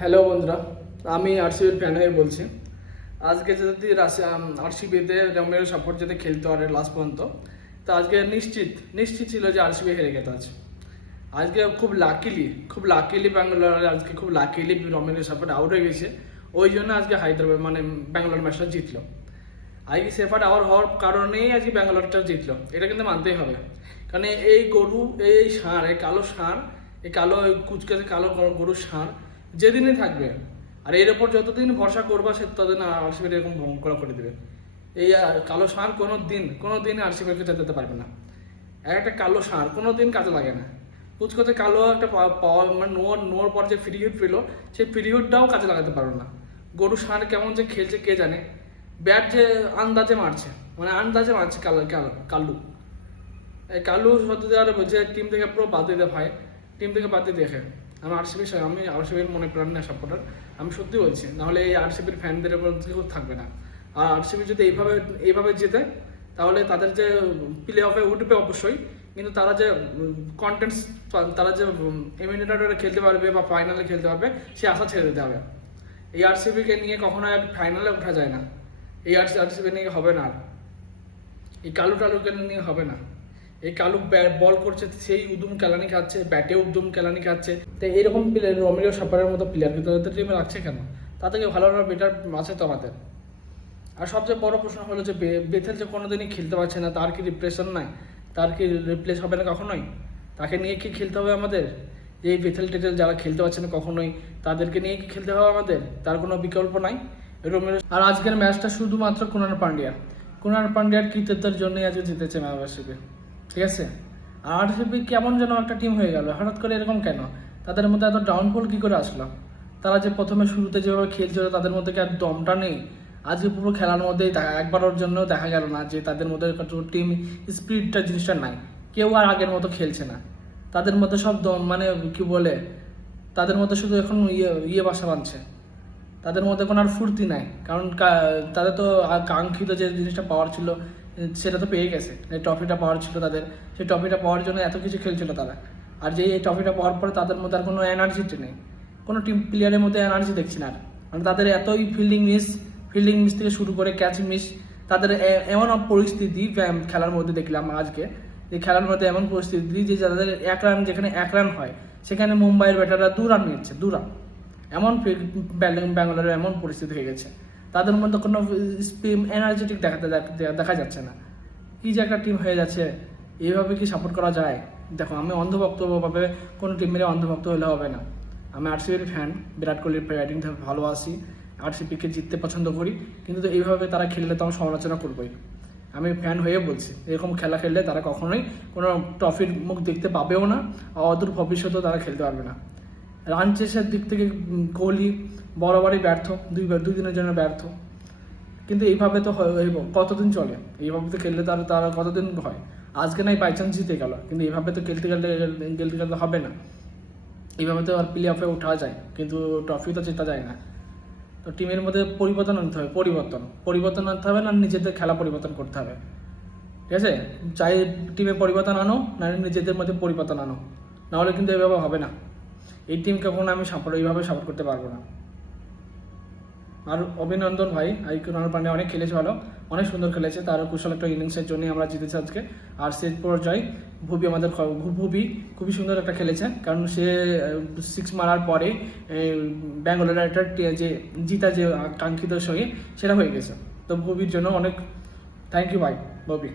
Hello বন্ধুরা, আমি আরসিবির fan হয়ে বলছি। আজকে যদি আরসিবিতে রোমেরো সাপোর্ট যদি খেলতে পারে লাস্ট পর্যন্ত, তো আজকে নিশ্চিত ছিল যে আরসিবি হেরে গেছে। আজকে খুব লাকিলি ব্যাঙ্গালোর আজকে খুব লাকিলি রোমেরো সাপোর্ট আউট হয়ে গেছে। ওই জন্য আজকে হায়দ্রাবাদ ব্যাঙ্গালোর ম্যাচটা জিতলো। আজকে সেফার্ট আউট হওয়ার কারণেই আজকে ব্যাঙ্গালোরটা জিতলো, এটা কিন্তু মানতেই হবে। কারণ এই গরু, এই ষাঁড়, এই কালো ষাঁড়, এই কালো কুচকাচে কালো গরুর ষাঁড় যেদিনই থাকবে, আর এর ওপর যতদিন ভরসা করবা সে ততদিন আরসিবি এরকম ভয়ঙ্কর করে দেবে। এই কালো ষাঁড় কোনো দিন আরসিবিকে যেতে পারবে না। একটা কালো ষাঁড় কোনো দিন কাজে লাগে না। কুচকাচে কালো একটা পাওয়ার নোয়ার পর যে ফ্রি হিট পেলো, সেই ফ্রি হিটটাও কাজে লাগাতে পারবে না। গরু ষাঁড় কেমন যে খেলছে কে জানে। ব্যাট যে আন্দাজে মারছে, কালু। এই কালু সত্যি আর বলছে টিম থেকে পুরো বাদ দিতে ভাই, টিম থেকে বাদ দিয়ে দেখে। আমি আরসিবির মনে প্রাণ না সাপোর্টার, আমি সত্যি বলছি। নাহলে এই আরসিবির ফ্যানদের কেউ থাকবে না। আর আরসিবি যদি এইভাবে জেতে, তাহলে তাদের যে প্লে অফে উঠবে অবশ্যই, কিন্তু তারা যে কন্টেন্টস, তারা যে এলিমিনেটরে খেলতে পারবে বা ফাইনালে খেলতে পারবে, সে আশা ছেড়ে দিতে হবে। এই আরসিবিকে নিয়ে কখনো আর ফাইনালে ওঠা যায় না। এই আরসিবি নিয়ে হবে না। আর এই টালুকে নিয়ে হবে না। এই কালু বল করছে, সেই উদুম কেলানি খাচ্ছে, ব্যাটে উদুম কেলানি খাচ্ছে। তো এইরকম প্লেয়ার, রোমেরো সাপারের মতো প্লেয়ার কিন্তু ওদের টিমে রাখছে কেন? তা থেকে ভালো বেটার আছে তো আমাদের। আর সবচেয়ে বড় প্রশ্ন হলো যে বেথেল যে কোনোদিনই খেলতে পারছে না, তার কি রিপ্লেসন নাই? তার কি রিপ্লেস হবে না কখনোই? তাকে নিয়ে কি খেলতে হবে আমাদের? এই বেথেল টেথেল যারা খেলতে পারছে না কখনোই, তাদেরকে নিয়ে কি খেলতে হবে আমাদের? তার কোনো বিকল্প নাই রোমেরো। আর আজকের ম্যাচটা শুধুমাত্র কুনার পান্ডিয়ার কৃতিত্বের জন্যই আজকে জিতেছে ম্যাচে, ঠিক আছে? আর আরসিবি কেমন যেন একটা টিম হয়ে গেল হঠাৎ করে, এরকম কেন? তাদের মধ্যে এত ডাউনফল কী করে আসলো? তারা যে প্রথমে শুরুতে যেভাবে খেলছিল, তাদের মধ্যে কি আর দমটা নেই? আজকে পুরো খেলার মধ্যেই একবারের জন্য দেখা গেল না যে তাদের মধ্যে টিম স্পিরিটটা জিনিসটা নাই। কেউ আর আগের মতো খেলছে না। তাদের মধ্যে সব দম, কি বলে, তাদের মধ্যে শুধু এখন ইয়ে বাসা বাঁধছে। তাদের মধ্যে কোনো আর ফুর্তি নাই, কারণ তাদের তো কাঙ্ক্ষিত যে জিনিসটা পাওয়ার ছিল সেটা তো পেয়ে গেছে। এই ট্রফিটা পাওয়ার ছিল তাদের, সেই ট্রফিটা পাওয়ার জন্য এত কিছু খেলছিল তারা। আর এই ট্রফিটা পাওয়ার পরে তাদের মধ্যে আর কোনো এনার্জিটি নেই, কোনো টিম প্লেয়ারের মধ্যে এনার্জি দেখছি না আর। মানে তাদের এতই ফিল্ডিং মিস থেকে শুরু করে ক্যাচ মিস, তাদের এমন পরিস্থিতি খেলার মধ্যে দেখলাম আজকে, যে খেলার মধ্যে এমন পরিস্থিতি যে যাদের যেখানে এক রান হয়, সেখানে মুম্বাইয়ের ব্যাটাররা 2 রান নিচ্ছে, 2 রান। এমন ব্যাঙ্গালোরের এমন পরিস্থিতি হয়ে গেছে, তাদের মধ্যে কোনো এনার্জেটিক দেখা যাচ্ছে না। কি যে একটা টিম হয়ে যাচ্ছে, এইভাবে কি সাপোর্ট করা যায়? দেখো, আমি অন্ধভক্তভাবে কোনো টিমের অন্ধভক্ত হলে হবে না। আমি আরসিবির ফ্যান, বিরাট কোহলির ব্যাটিং ভালোবাসি, আরসিবিকে জিততে পছন্দ করি, কিন্তু এইভাবে তারা খেললে তো আমি সমালোচনা করবোই। আমি ফ্যান হয়ে বলছি, এরকম খেলা খেললে তারা কখনোই কোনো ট্রফির মুখ দেখতে পাবেও না, অদূর ভবিষ্যতেও তারা খেলতে পারবে না। রান চেসের দিক থেকে কোহলি বরাবরই ব্যর্থ, দুই দিনের জন্য ব্যর্থ। কিন্তু এইভাবে তো কতদিন চলে? এইভাবে তো খেললে তারা কতদিন হয়? আজকে নাই বাই চান্স জিতে গেল, কিন্তু এইভাবে তো খেলতে হবে না। এইভাবে তো আর প্লে অফে ওঠা যায়, কিন্তু ট্রফি তো জেতা যায় না। তো টিমের মধ্যে পরিবর্তন আনতে হবে, পরিবর্তন আনতে হবে, না নিজেদের খেলা পরিবর্তন করতে হবে, ঠিক আছে? চাই টিমে পরিবর্তন আনো, না নিজেদের মধ্যে পরিবর্তন আনো, নাহলে কিন্তু এইভাবে হবে না। এই টিমকে কখনো আমি এইভাবে সাপোর্ট করতে পারবো না। আর অভিনন্দন ভাই, কুনাল পান্ডিয়া অনেক খেলেছে, ভালো, অনেক সুন্দর খেলেছে। তার কুশল একটা ইনিংসের জন্যই আমরা জিতেছি আজকে। আর শেষ পর্যায়ে ভুবি খুবই সুন্দর একটা খেলেছে, কারণ সে 6 মারার পরে ব্যাঙ্গালোরের একটা যে জিতা যে কাঙ্ক্ষিত সঙ্গে সেটা হয়ে গেছে। তো ভুবির জন্য অনেক থ্যাংক ইউ ভাই, ভুবি।